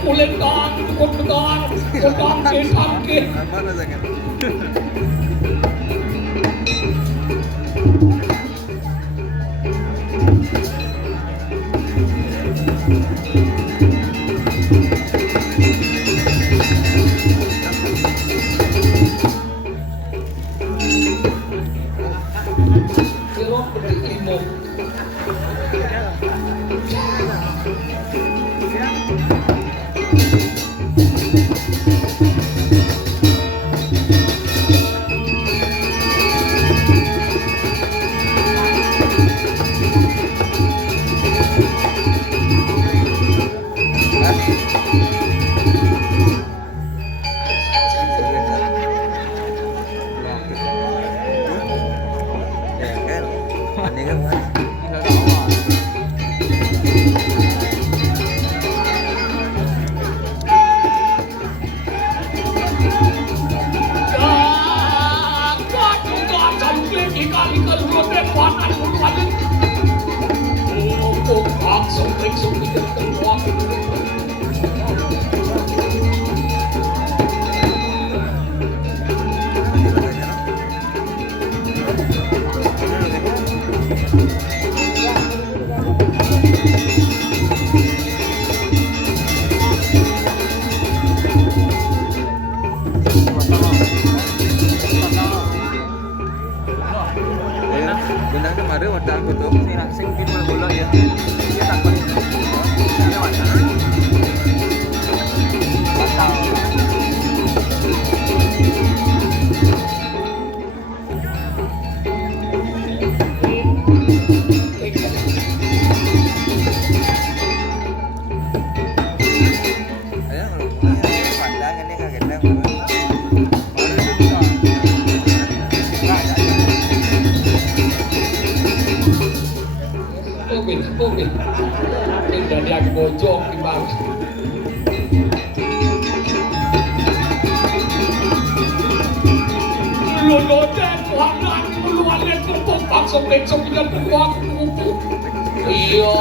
Kulit dong, tangkit. Mana sangat? Cilok berlimo. Benang kemarin wadah aku tuh. Sing pinul bola ya. Dia takon. Lewat. Batal. Ayo, pandang ini kaget dah. Pupin. Ini dari aku bojong di bang. Loloten, warnaan, keluar lihat kumpul, langsung dengan kuat kumpul. Iya,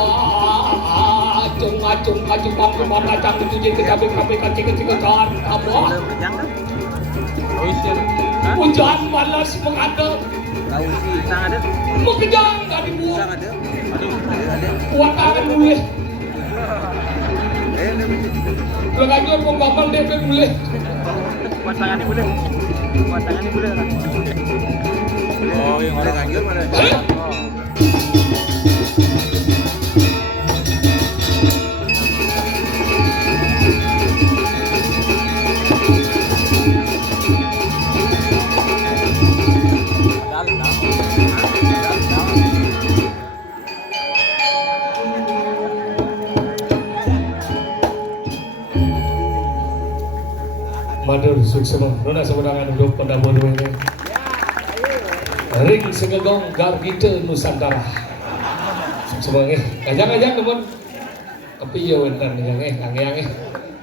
acung, bangku mata cang itu jadi kami kacik kan, apa? Hujan malas mengadap. Tahu sih, Sang ada. Mau kejang nggak dibuat. sang ada. Aduh. Ada. Kuat tangan boleh. Ada. Lengajur penggamal DP boleh. Buat tangannya boleh. Buat tangannya boleh kan? Oh, yang orang anjur mana? Madur suksema, nona semenangan hidup pada bodoh ini. Ring segegong gargite Nusantara. Suksema ngajang teman. Tapi ya benar nih angge.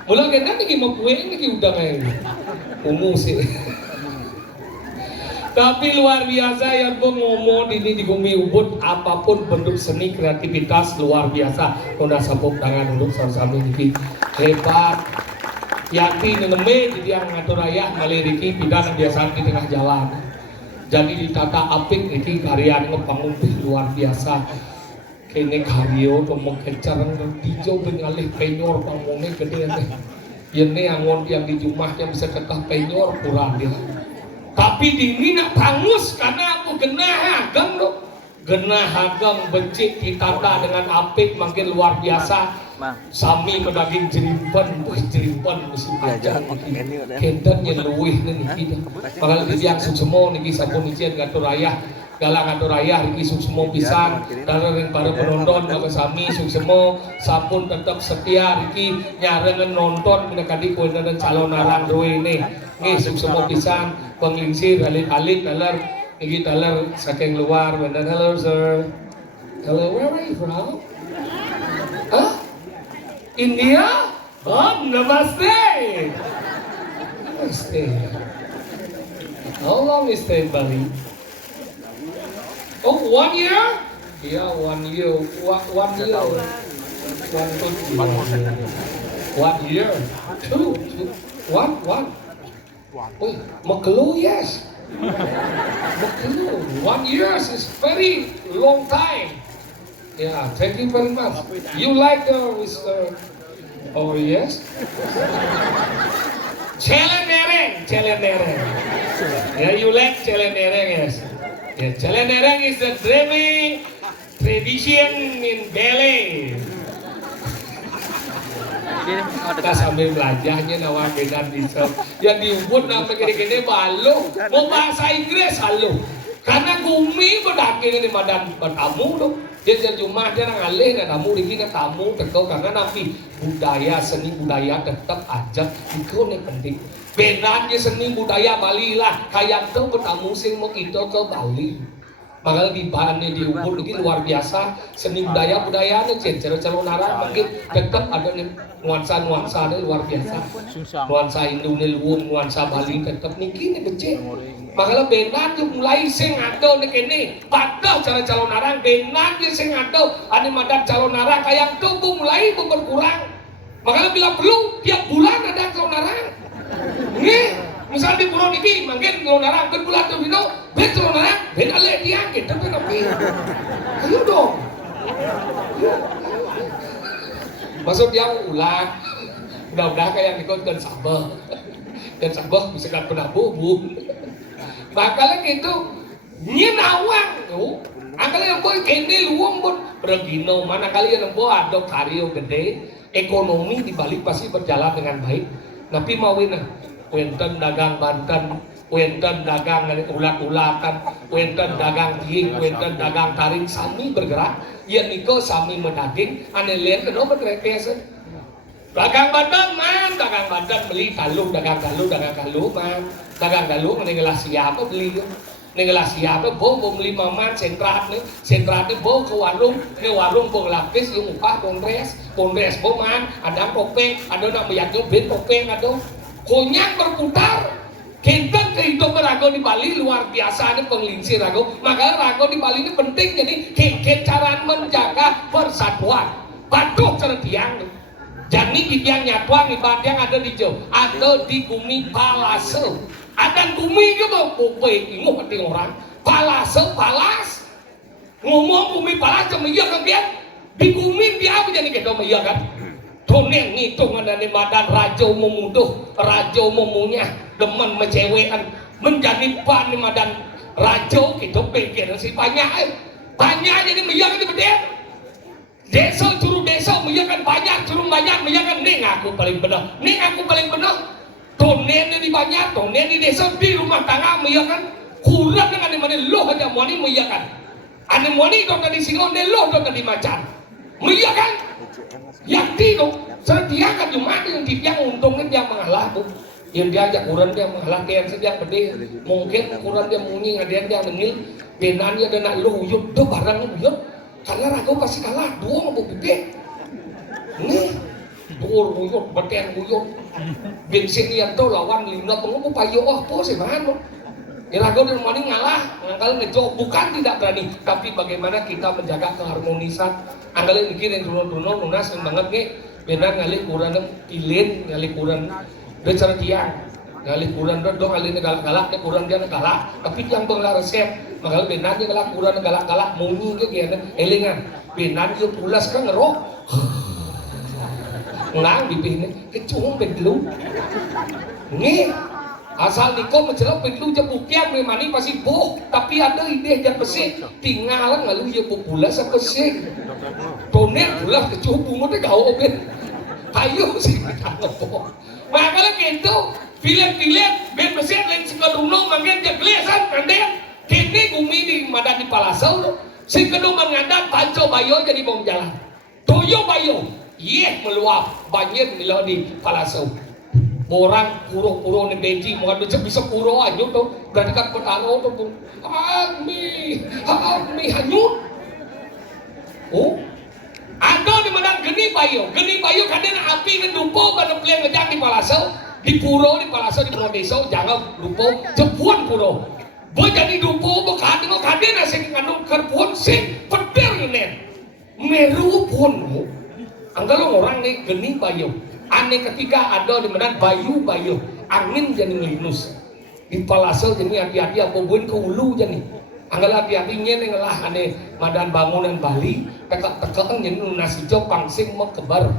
Mula kena nih mau kue ini udang ini. Ungu sih. Tapi luar biasa ya gue ngomong ini di Bumi Ubud, apapun bentuk seni kreativitas luar biasa. Nona sapuk tangan untuk sama-sama ini hebat. Yati neneme di yang ngatur ayah maliriki pidana biasa di tengah jalan. Jadi ditata apik iki karya ngepangumpih luar biasa. Kene karyo ngomong kecarang hijau bengalih penyor pamone gede nih. Yene angon yang di jumah yang bisa ketah penyor kurang dia. Tapi dini nak tangus karena aku genah hagang loh. Genah hagang becik ditata dengan apik makin luar biasa. Sami medaging jerimpan mesti aja kendan yang luwih nih kita bakal yang suksemo niki sampun izin ngatur ayah galang ngatur ayah niki suksemo pisan dalam yang para penonton maka sami suksemo sampun tetap setia niki nyarengan nonton mendekati kowe dan calon aran roe ini nggih suksemo pisan penglingsir alit dalar niki dalar saking luar bener hello sir hello where are you from India? Oh, namaste! stay? Stay. How long you stay in Bali? Oh, 1 year? Yeah, 1 year. 1 year. 1 year. Two. 1. Wait, Makelu, yes. Makelu. 1 year is very long time. Yeah, thank you very much. You like Mr. Oh, yes? Celendereng. Yeah, you like Celendereng, yes. Yeah, Celendereng is the tradition in Bali. Kita sambil belajarnya nawa dengan disel. Yang diubut nama gede-gede balu. Mau bahasa Inggris halu. Karena gumi berdaki ini madan bertamu tuh. Dia cuma dia ngalih dan tamu di sini tamu tekau karena nanti budaya seni budaya tetap aja itu nih penting. Bedanya seni budaya Bali lah kayak tuh bertamu sing mau kita ke Bali. Makanya di bahannya di Ubud ini luar biasa seni budayanya calon arah mungkin tetap ada nuansa luar biasa. Nuansa Indonesia luwung, nuansa Bali tetap niki nih becek. Makanya benar tuh mulai sing ada nih kene pada cara calon arah benar dia sing ada madat calon arah kayak tuh mulai berkurang. Makanya bila perlu tiap bulan ada calon arah. Nih misal di Purwo niki mungkin calon arah berbulan tuh bino betul calon ben ale dia gitu tapi ayo dong. Maksud yang ulang udah kayak nikotkan sabah dan sabah bisa kan pernah bubuk. Makanya gitu nyenawang tuh angkali yang boy kene luang pun regino mana kali yang boy ada karyo gede ekonomi di Bali pasti berjalan dengan baik tapi mawin wenten dagang Banten wenten dagang ulat-ulatan wenten dagang tiing wenten dagang taring sami bergerak ya niko sami menaging ane lihat kenapa berkreasi dagang Banten beli kalu dagang kalu man dagang galuh ngelah siapa beli ngelah siapa bo beli maman sentratnya bo ke warung bo lapis yung upah pondres bo man ada topeng ada nak bayar ben topeng ada konyak berputar kita kehidupan rago di Bali luar biasa ini penglingsir rago makanya rago di Bali ini penting jadi cara menjaga persatuan patuh cara tiang jadi di tiang nyatuang ibarat yang ada di jauh ada di Gumi Palase ada Gumi ke mau ingat hati orang palas ngomong Gumi Palas cuma iya kan dia di Gumi dia apa jadi kita iya kan toneng ngitung ada di badan rajo memunya demen mencewekan menjadi pan di badan rajo kita pikir si banyak jadi iya kan di bedek desa curug desa menyakan banyak curug banyak menyakan ning aku paling benar tonen di banyak tonen di desa di rumah tangga menyakan kurang dengan di mana lo hanya moni menyakan ane moni dong di singon lo dong di macan menyakan yakti dong setia kan cuma yang tiang untungnya dia mengalah tuh yang diajak kurang dia mengalah dia sejak gede mungkin kurang dia munyi ngadian dia nengil benannya dan lo uyut tuh barang uyut karena ragu pasti kalah dua mau gede nih dua uyut beten uyut bensin yang tuh lawan lima pengupu payo apa sih mana ya ragu dan mana ngalah kalau ngejok bukan tidak berani tapi bagaimana kita menjaga keharmonisan anggalin bikin yang dulu lunas banget nih benar ngalih kurang pilih ngalih kurang becara tiang ngalih kurang dong ngalih galak-galak dia kurang dia galak tapi yang bangla resep makanya benar dia galak kurang galak-galak munyi ke gini elingan benar dia pulas kan ngerok ngang dipilih kecung bedlu nih asal niko mencelok bedlu jebukian memani pasti boh tapi ada ide yang pesik tinggal ngalu ya pulas apa sih toner pulas kecung bungut dia gak oke ayo sih makanya gitu pilih ben pesik lain sekedunung manggen jaglesan kandeng kini Gumi di madan di Palasau si kedung mengandan panco bayo jadi bom jalan toyo bayo iya meluap banjir di Palasau orang puro-puro ni beji mau ada bisa puro aja tuh berarti kan petaro tuh ami hanyut oh ada di mana geni bayo kadang api ngedupo pada pilihan ngejak di Palasau di puro di palasa di puro desa jangan dupo jepuan puro boy jadi dupo bekade nasi kandung kerpuan sing petir nen meru pun anggal orang nih geni bayu aneh ketika ada di mana bayu angin jadi ngelinus di palasa jadi hati-hati apa buin ke ulu jadi anggal hati-hatinya nih ngelah aneh madan bangunan Bali teka-teka jadi nasi jok pangsing mau kebar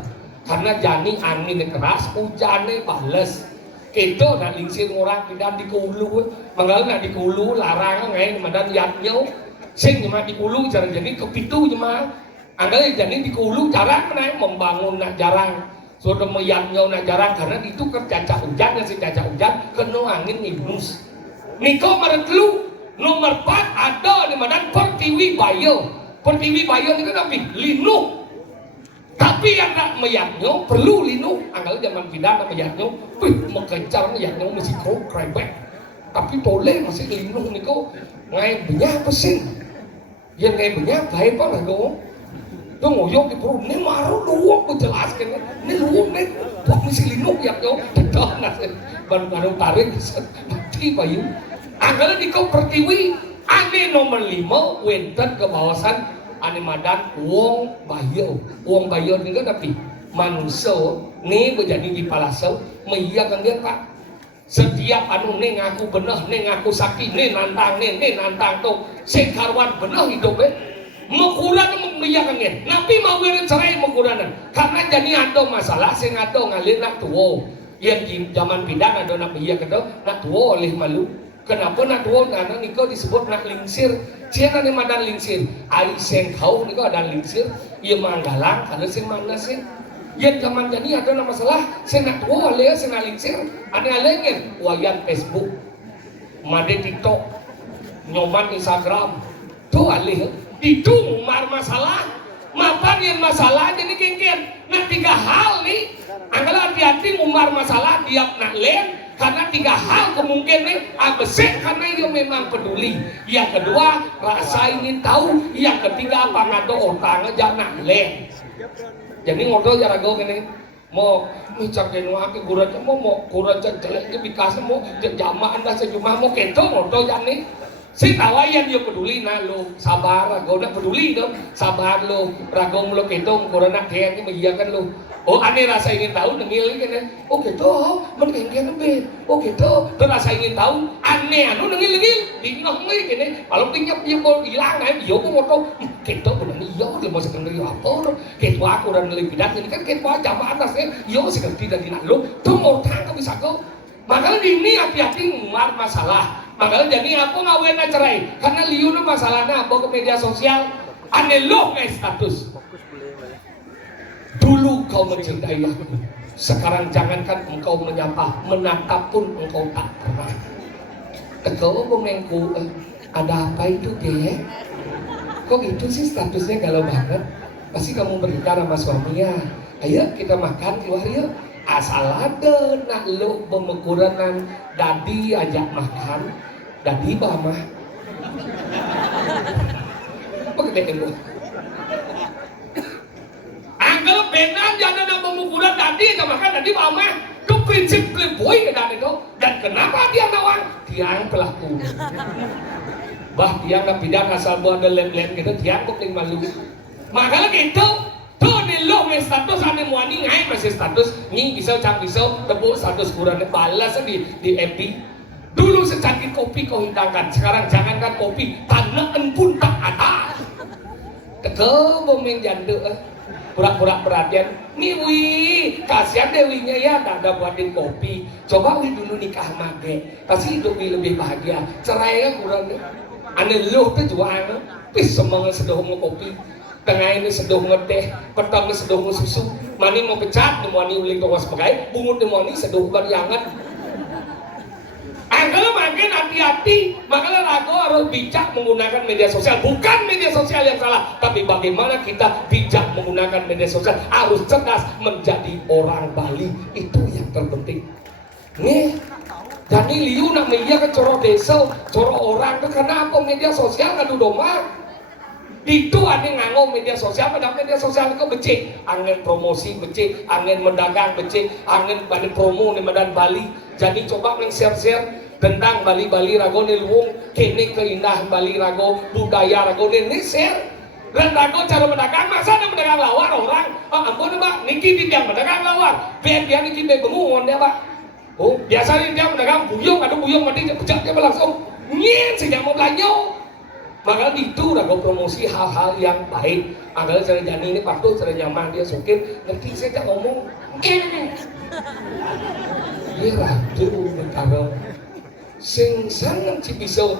karena jani angin keras hujannya bales itu nak lingsir orang tidak di kulu manggal nak di kulu larang ngai madan yatnya sing cuma di kulu jarang jadi kepitu cuma anggal jadi di kulu jarang naik membangun nak jarang sudah meyatnya nak jarang karena itu kan caca hujan si caca hujan kena angin nibus niko meretlu nomor 4 ada di mana Pertiwi Bayo ini kan apa? Linu tapi yang nak meyatnya perlu linu anggal zaman pidana meyatnya mengencar meyatnya masih krebek tapi boleh masih linu niko ngai banyak pesin yang ngai banyak baik apa lagu itu ngoyok di perut ini maru luak menjelaskan ini luak ini buat masih linu yatnya tetap nasi baru tarik mati bayu anggalan di kau Pertiwi ane nomor 5 wenten ke bawasan ane madan wong bayo ini kan tapi manusia nih menjadi di palasa mengiyakan dia pak setiap anu nih ngaku bener nih ngaku sakit nih nantang tuh sekarwan bener hidupnya mengkurang mengiyakan dia tapi mau cerai mengkurang karena jadi ada masalah sing ada ngalir nak tuwo yang di zaman pindah ada nak mengiyakan tuh nak tuwo oleh malu kenapa nak tuwo karena niko disebut nak lingsir siapa nih madan lingsir ai seng kau niko ada lingsir ia manggalang ada sing mana sih yang zaman jadi ada masalah sing nak tuwo oleh sing lingsir ada lengen wayan Facebook made TikTok nyoman Instagram tuh alih itu umar masalah mapan yang masalah jadi kengken nah 3 hal nih anggalah hati-hati umar masalah dia nak len karena 3 hal kemungkinan abesek karena dia memang peduli yang kedua rasa ingin tahu yang ketiga apa ngado orang jangan len jadi ngobrol ya rago gini mau micakin wakil kurang mau kurang jelek ke bikas mau jamaah anda sejumlah mau keto ngobrol ya nih si tawayan dia peduli nah lo sabar rago nak peduli dong sabar lo rago lo keto kurang nak kayak ini mengiyakan lo oh aneh rasa ingin tahu nengil kan oh gitu menengil lebih oh gitu rasa ingin tahu aneh anu nengil bingung nih kan kalau tinggal dia mau hilang kan yo mau tahu gitu benar yo dia mau sekali apa gitu aku dan lebih bidat ini kan gitu jamaah atasnya yo sekali tidak lo tuh mau tangkap bisa kau makanya ini hati-hati ngumar masalah makanya jadi aku ngawin cerai karena liu masalahnya apa ke media sosial aneh lo nggak status dulu kau mencintai aku sekarang jangankan engkau menyapa menatap pun engkau tak pernah engkau ngomongku ada apa itu deh kok itu sih statusnya galau banget pasti kamu berbicara sama suaminya ayo kita makan keluar yuk asal ada nak lo pemekuranan dadi ajak makan dadi bama apa kedekan lo kalau benar jangan ada pemukulan tadi makan tadi mama itu prinsip playboy dan itu dan kenapa dia nawang tiang pelaku bah tiang nggak pidana asal buat ada lem-lem gitu tiang kuping malu makanya gitu tuh nih lo nge status ane muani ngai masih status nih pisau cang pisau tebuk status kurang balas di FB dulu secangkir kopi kau hidangkan sekarang jangankan kopi tanaan pun tak ada tegel bomeng janda pura-pura perhatian nih wih kasihan Dewinya ya ada buatin kopi coba wih dulu nikah mage pasti hidup lebih bahagia cerai kurang aneh lu tuh jual pis semangat sedoh kopi tengah ini sedoh teh petang sedoh susu mani mau pecat demoni uling kawas pakai bungut demoni sedoh bariangan Angkala makin hati-hati, makanya ragu harus bijak menggunakan media sosial. Bukan media sosial yang salah, tapi bagaimana kita bijak menggunakan media sosial. Harus cerdas menjadi orang Bali, itu yang terpenting. Nih, jadi liu nak media ke coro desa, coro orang itu karena apa media sosial ngadu domba. Itu ada nganggo media sosial, pada media sosial itu becik, angin promosi becik, angin mendagang becik, angin pada promo di Medan Bali. Jadi coba share-share tentang Bali Rago ni luwung, kini keindahan Bali Rago, budaya Rago ni share. Dan Rago cara mendagang, masa ada mendagang lawar orang? Ampun Pak, niki dia mendagang lawar, biar dia niki bengungon dia Pak. Oh, biasanya dia mendagang buyung, ada buyung mati pecah dia langsung nyen sejak mau belanja. Maka itu Rago promosi hal-hal yang baik. Agar cara jani ini patuh, cara nyaman dia sukir. Ngerti saya tak ngomong. Dia ratu kalau sing sangat si bisa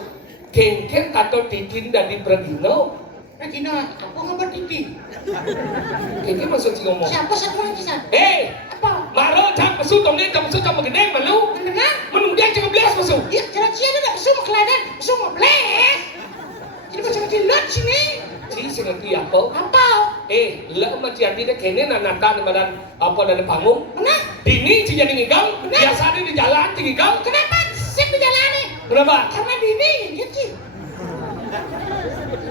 kengkeng atau titin dari Pradino. Pradino, apa ngomong titin? Kengkeng maksud si ngomong. Siapa lagi sah? Apa? Maro jam masuk tong dia jam masuk jam menggedeng malu. Mendengar? Menunggu jangan belas masuk. Iya, cara dia nak masuk makladan, masuk belas. Jadi macam dilot sini. Si ngerti apa? Apa? Lah macam dia kene nata badan apa dari panggung. Mana? Dini si jadi ngigal. Biasa di jalan ngigal. Kenapa? Sip di jalan ni. Kenapa? Karena Dini, gitu.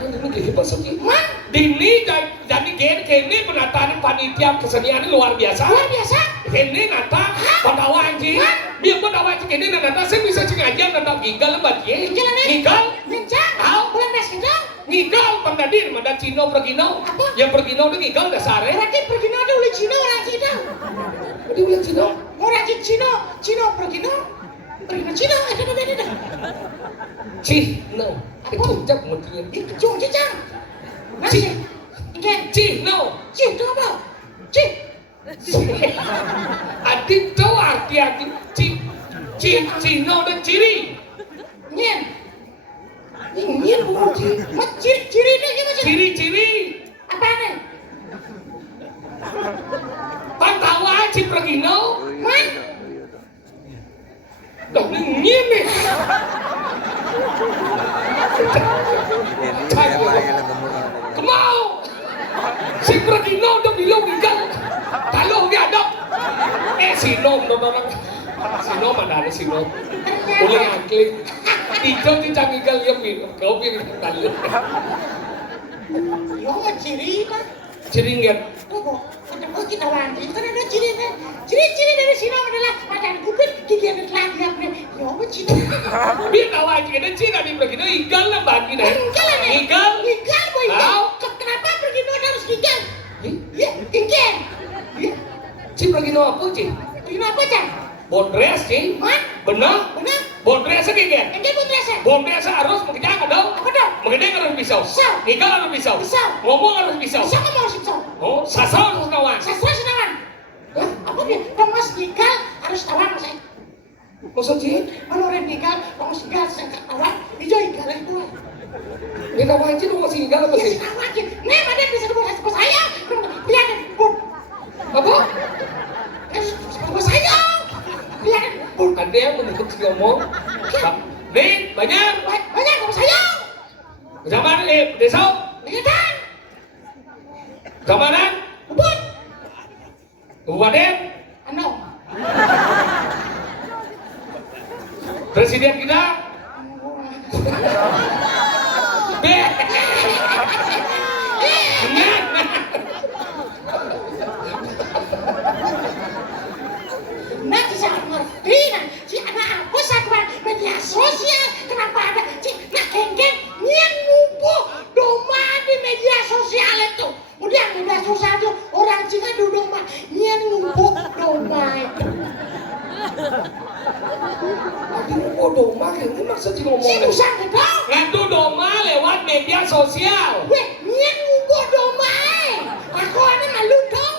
Ini kayak pasal ni. Man, Dini jadi kene penataan panitia kesenian luar biasa. luar biasa. Kene nata pendawa anjing. Biar pendawa anjing kene nata saya bisa cengajian nata gigal lembat ye. Gigal ni? Gigal. Mencak. Bulan das kita. Ngigal pendadir mada Cino pergino. Apa? Yang pergino itu ngigal dasare. Berarti pergi nado oleh Cina orang kita. Dia bilang Cino. Orang Cina pergi no. Pergi no Cina, ada. Cino. Itu jap mutian. Itu jom cicang. Nasi. Ikan. Cino. Cik, itu apa? Cik. Adik tahu arti Cino dan ciri. Nyen. Nyen bukan ciri. Mat ciri ni gimana? Ciri-ciri. Apa ni? Pantawa si pergino. Man. Dah ingin ni. Kemau. Si pergino dah bilang ikan. Kalau dia ada. Sinom orang. Sinom mana ada sinom. Boleh angkling. Tiga cicang ikan yang kau pilih kali. Yo ciri kan? Ciri nggak? Tunggu. Kita kita wanti. Kan ada ciri kan? Ciri-ciri dari sini adalah badan kupit, gigi ada lagi apa? Yo ciri. Biar tahu aja ada ciri di pergino ikan lah bagi dah. Ikan ni. Ikan. Ikan boy. Kenapa pergi no harus ikan? Ya, ikan. Si pergino apa sih? Kenapa cang? Bondres sih. Man? Benar? Benar? Bondres sih kan? Ini pun terasa. Bondres harus mengejar dong. Apa dong? Mengejar harus pisau. Pisau. Ikan harus pisau. Pisau. Ngomong harus pisau. Bisa ngomong sih cang? Oh, sasar harus kawan. Sastra senawan. Apa dia? Pengas ikan harus tawan saya. Maksud sih? Manoren ikan, pengas ikan saya tawan. Hijau ikan itu. Ini kawan aja lu masih ikan apa Ya sih? senawan aja. Nih mana bisa dibuat sama saya? Lihat pun. Apa? Sama saya. Lihat pun. Ada yang menyebut si ngomong. Nih, banyak. Banyak sama saya. Zaman desa. Lihat. Zamanan. Ubud. Kabupaten. Ano? Presiden kita. Nanti saya ngerti si anak aku satuan media sosial kenapa ada si nak geng-geng nyen ngumpul domba di media sosial itu. Udah media sosial itu orang Cina dulu domba nyen ngumpul domba itu. Aduh, bodoh mah ini maksud si Si ngomong. Nusa gitu. Ngadu doma lewat media sosial. Weh, nyen ngumpul domba. Aku ada malu dong.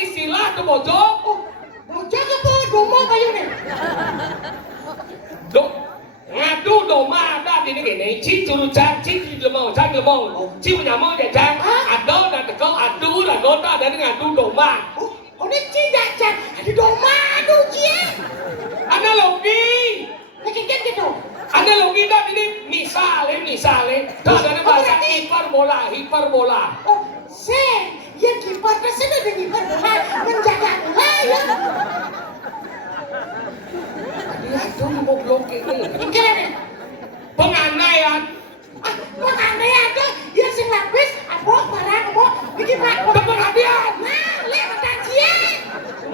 Istilah tu bodoh. Oh, bocah apa domba kayu nih? Ngadu doma ada di negeri ini. Ci curucan, ci lemong, ci lemong, ci menyamong jajan. Ado dan tekau, adu dan gota ada ngadu doma. Oh, ini cincang, ada domba, aduh cie. Analogi. Kayak gitu. Analogi dah ini misalnya. Dah ada bahasa hiperbola. Oh, sen, yang kiper kesana dan kiper bola menjaga bola ya. Dia tu mau blok ini. Ini Pengandaian. Pengandaian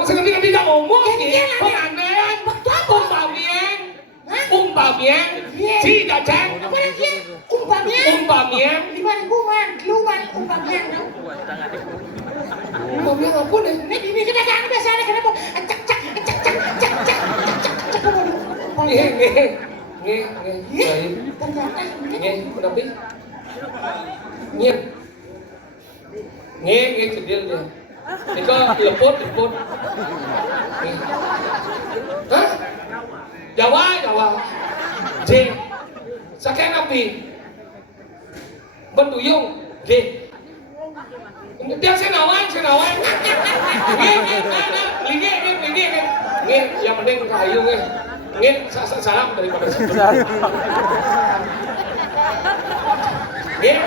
sekali tidak ngomong ya. Pengantin. Umpamian. Si Jajang. Apa lagi? Umpamanya. Umpamian. 5.000 luan umpamanya. Umpamian apa nih? Ini kita jangan biasa kenapa? Cak. Nge. Ternyata Nge, kenapa? Nge cedil dia. Itu lepot. Hah? Jawa. J. Sakit api. Benduyung. J. Dia senawan. Nge, yang penting kayu nge. Nge, salam daripada sebelum. Nge.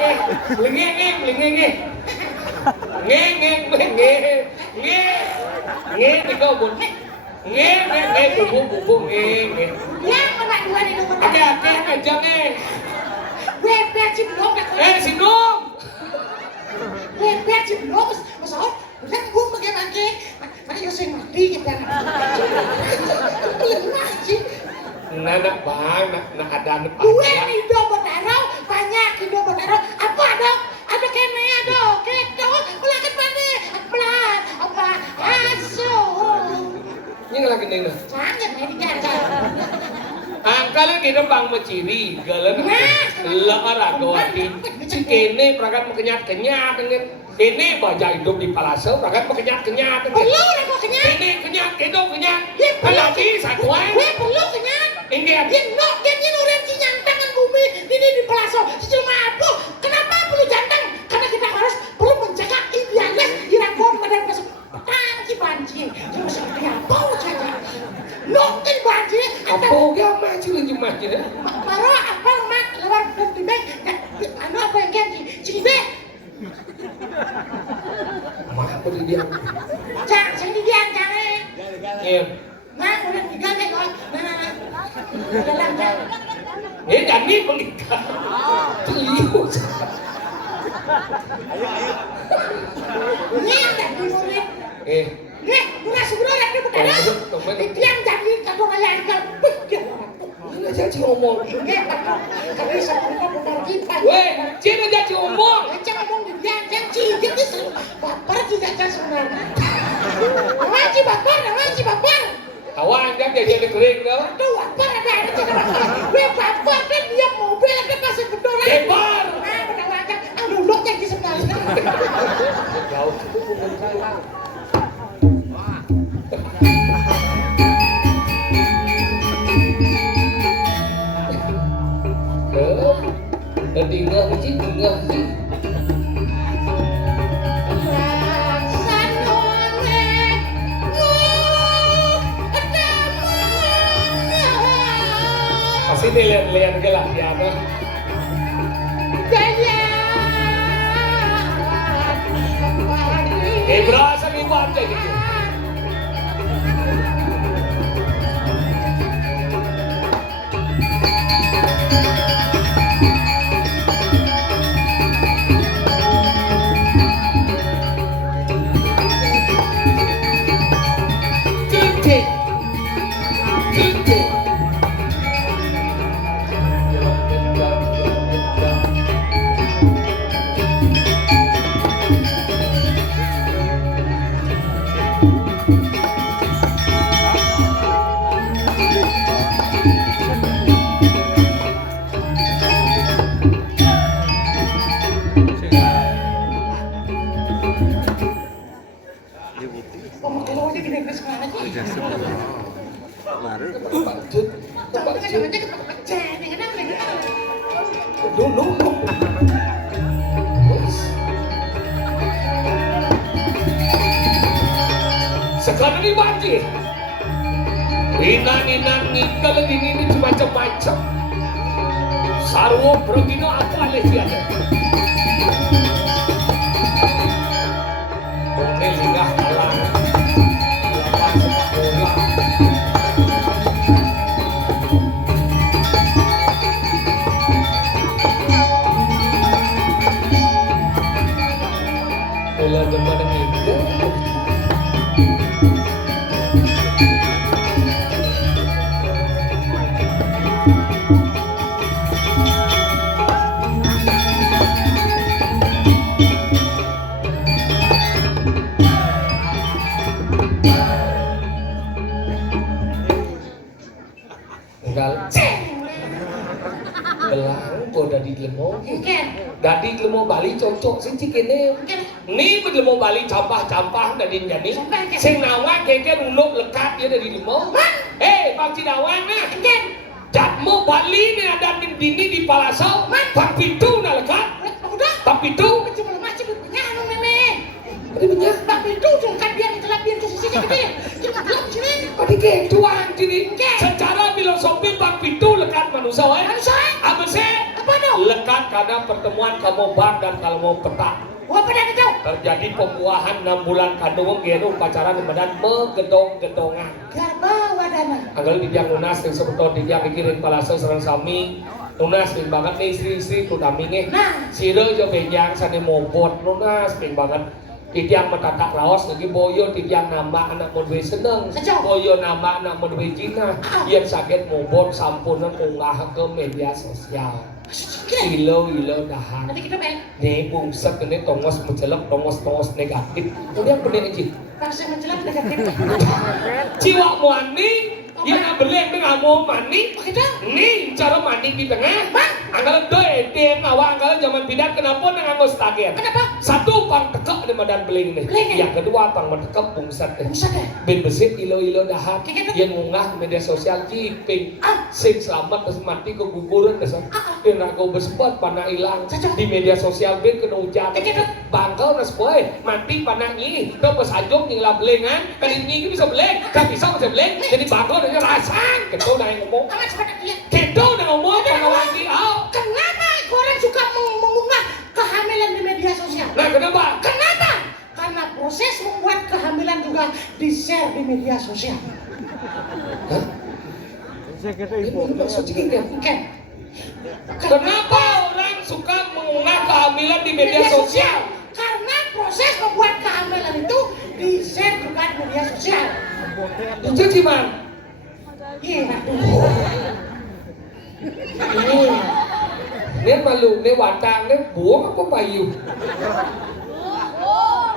Nge, ikaw bun. Nge, bubuk. yang anak dua di rumah. Hati-hati aja nge. Bebek ciblok Sinum. Bebek ciblok masuk. Udah gue bagaimana? Mana yo sing mati kita. Nak bang, nak ada nih Gue nih do berdarah banyak do berdarah. Apa dong? Ada kene dong. Keto ulangan mana? Apa? Aso. Ini lagi nih. Sangat ini jangan. Angkala kita bang menciri, galan lara gawati. Kene prakat mengenyat-kenyat dengan kene baja hidup di palasa, prakat mengenyat-kenyat. Perlu dah kau kenyang. Kene kenyat, itu kenyat. Lagi satuan. Gue perlu kenyang. Ini Dia no, dia orang kenyang tangan bumi ini di palasa. Cuma apa? Kenapa perlu jantan? Karena kita harus perlu menjaga idealis irakon pada masuk. Tangki banjir. Cuma seperti apa saja. No, ini banjir. apa gak maju lagi maju ya? Baru apa mak lewat di bank. Anu apa yang ganti? Cibe. Mak apa dia? Cak, sing di dia jangan. Iya. Nah, udah diganti kok. Nah. Dalam jalan. Jadi menikah. Serius. Ini yang jadi murid. Nih, udah sebelum ada di bedara. Itu yang jadi kado raya ikan. Dia orang tuh. Ini jadi ngomong. Ini kalau bisa ngomong benar kita. Weh, cina jadi ngomong. Jangan ngomong di dia, jangan cilik itu. Baper tidak kan sebenarnya. Ngaji baper. Awan kan jadi kering tau. Aduh, baper ada tidak baper. Gue baper kan dia mobil ada kasih bedara. Lebar. Nah, benar aja. Aduh, lo yang sebenarnya. Jauh. Tinggal sih. Pasti lihat ke lah ya apa? Berasa nih aja gitu. Sekarang ini banjir. Rinan kalau ini macam-macam. Sarwo Brogino apa lagi ada? Boleh singgah kalah. Lapan sepak bola. Bola depan itu. Mungkin. Dadi lemo Bali cocok sing cikene. Mungkin. Ni bet lemo Bali campah-campah dadi jani. Sing nawang keke unuk lekat dia dari lemo. Bang Cidawang nah. Mungkin. Jatmu Bali ni ada di bini di Palasau. Bang Pitu na lekat. Udah. Bang Pitu. Cuma masih punya anu meme. Ada punya. Bang itu kan biar ditelapian ke sisi gede. Cuma belum sini. Pada ke tuang sini. Secara filosofi Bang Pitu lekat manusia. Manusia. Apa sih? Apa dong? Lekat karena pertemuan kamu bang dan kalau mau petak. Wah pada itu. Terjadi pembuahan 6 bulan kandung geno pacaran dan megedong-gedongan. Garba wadana. Agar didiang lunas yang seperti didiang pikirin palasa serang sami. Lunas ping banget nih istri-istri kudaminge. Nah. Siro jo bejang sane mobot lunas ping banget. Tidiang metatak raos lagi boyo tidiang nambah anak modwe seneng. Boyo nambah anak modwe jina. Yang sakit mobot sampunan unggah ke media sosial. Ilo dahan. Nanti kita main. Nih bungset ini tongos mencelak tongos negatif. Kemudian bener aja. Kalau saya menjelat negatif. Jiwa muani yang nabeleng dengan mau mani. Begitu. Nih cara mani di tengah. Anggalan do edem awak anggalan zaman bidat kenapa dengan mustagen? Kenapa? Satu pang tekak di madan beling nih. Yang kedua pang mentekap bungset nih. Bungset deh. Ben besit ilo dahan. Kayak gitu. Yang ngunggah media sosial jiping. Sing selamat terus mati keguguran terus. Yang nak kau bersempat panah hilang di media sosial ben kena hujan. Kayak gitu. Bangkau nas boy mati panah ini. Kau pesajok nyelap belengan. Kali ini bisa beleng. Kan bisa beleng. Jadi bangkau dengan rasan. Ketua dah yang ngomong. Amat cepat dia. Ketua dah ngomong kalau lagi. Kenapa orang suka mengunggah kehamilan di media sosial? Nah kenapa? Kenapa? Karena proses membuat kehamilan juga di-share di media sosial. Oke. Kenapa orang suka mengunggah kehamilan di media sosial? Karena proses membuat kehamilan itu di-share juga di media sosial. Itu gimana? Iya. Ini malu, ini watang, ini buang apa payu?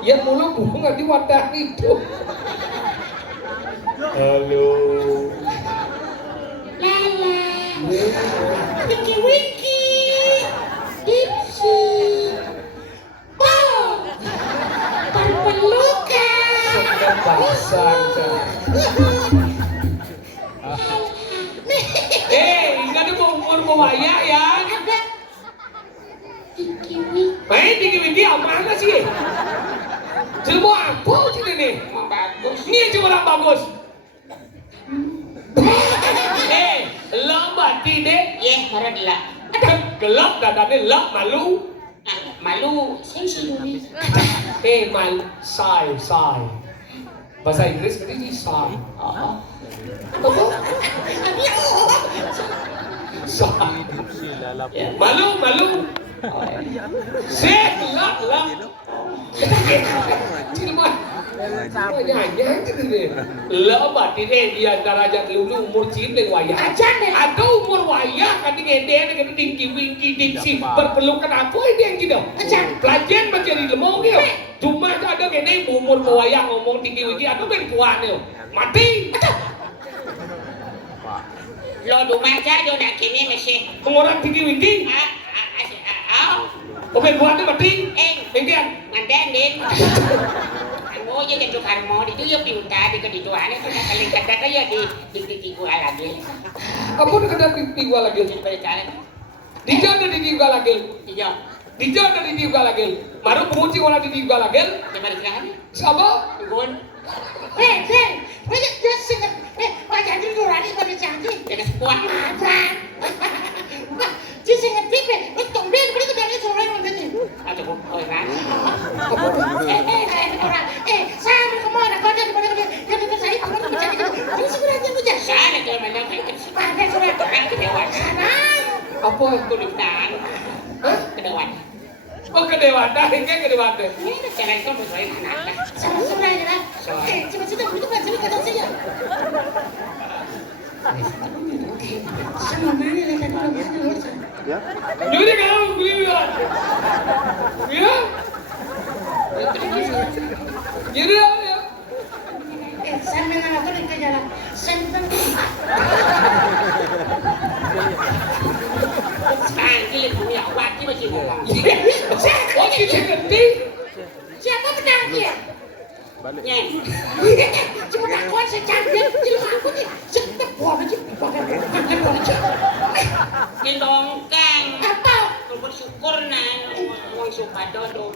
Yang mulu buang di watang itu. Halo. Lala. Winky Winky. Dipsy. Oh. Perpelukan. Sedang basah. Ingat itu umur waya ya. Ada. Winky Winky. Diki-wiki mana sih? Semua apa sih ini? Bagus. Ini cuma orang bagus. Lambat tidak. Marah dia. Gelap dadane lap malu. Malu. Saya sih dulu. Malu. Say. Bahasa Inggris berarti say. Apa? Say. Malu. Lap. Cuma nyanyi gitu deh. Lambat tidak di antara aja dulu umur cilik wayah. Ada umur wayah kan ngede dengan tinggi dipsi berpelukan apa ini yang gitu. Pelajaran menjadi lemong dia. Cuma ada gini umur wayah ngomong tinggi ada ben kuat nih. Mati. Lo rumah aja do nak kini mesti. Orang tinggi. Ben kuat mati. Enggan. Mandan din. Ano je ketuk harmo itu ya pinta di kedituan itu nak kali kata ya di gua lagi. Apa udah kena pipi gua lagi? Dijauh dari pipi gua lagi. Dijauh dari pipi gua lagi. Maru pengunci orang di pipi gua lagi. Jangan silakan. Siapa? Gun. Banyak jasing. Wajah dia nurani pada cantik. Jangan sepuah. Jasing pipi. Betul dia berarti dari sore nanti. Atau orang. Saya kemana? Kau jadi mana? Jadi saya kamu tuh mencari itu. Ini sebenarnya tuh jasa. Sana tuh mana? Ada surat orang kedewaan. Sana. Apa? Kudutan. Kedewaan. Oh kedewaan, hingga kedewaan. Ini jalan itu bersuai anak. Sama sebenarnya lah. Cuma kita begitu kan sini kata saya. Sama mana lah kan orang Ya. Jadi kalau beli ya. Jadi ya. Saya mengenal aku di jalan. Senteng. Sekarang dia punya waktu Balik. Nyen. Cuma takon secantik cilok aku nih. Setep buah aja. Makan buah aja. Ngendongkang. Apa? Kau bersyukur nah. Wong supado tuh.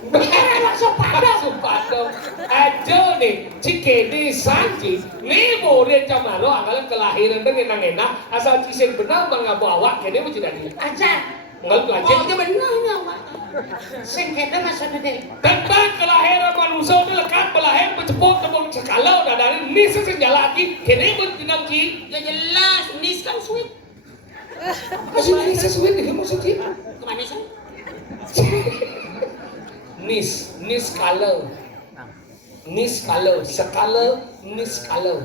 Supado. Ajo nih, cikini sanji. Nih murid camaro anggalan kelahiran dengan enak. Asal cising benar mengabu awak. Kini mau tidak dia. Ajar. Nggak belajar. Oh, dia benar nyawa. Sing kena maksudnya deh. Tentang kelahiran manusia itu lekat belahir mencepok tembok sekalau dan dari ini sesenjala lagi. Kini pun tinam ki. Ya jelas, nis kan sweet. Masih ini sesuai dengan maksudnya. Kemana sih? Nis kalau. Nis kalau, sekala, nis kalau.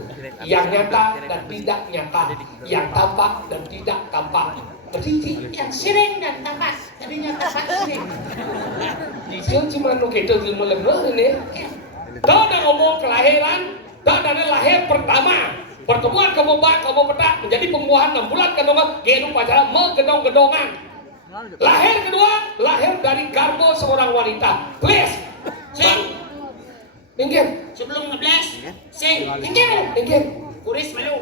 Yang nyata dan tidak nyata. Yang tampak dan tidak tampak. Berarti Yang sering dan tampak. Jadinya tampak sering. dia cuma nu kita ilmu lemah ini. Kau dah ngomong kelahiran, kau dari lahir pertama. Pertemuan kamu bak, kamu petak menjadi pembuahan 6 bulan kedua gedung pacaran menggedong-gedongan. Lahir kedua, lahir dari garbo seorang wanita. Please, Sing. minggir, Sebelum ngeblas. Sing. minggir. Kuris malu.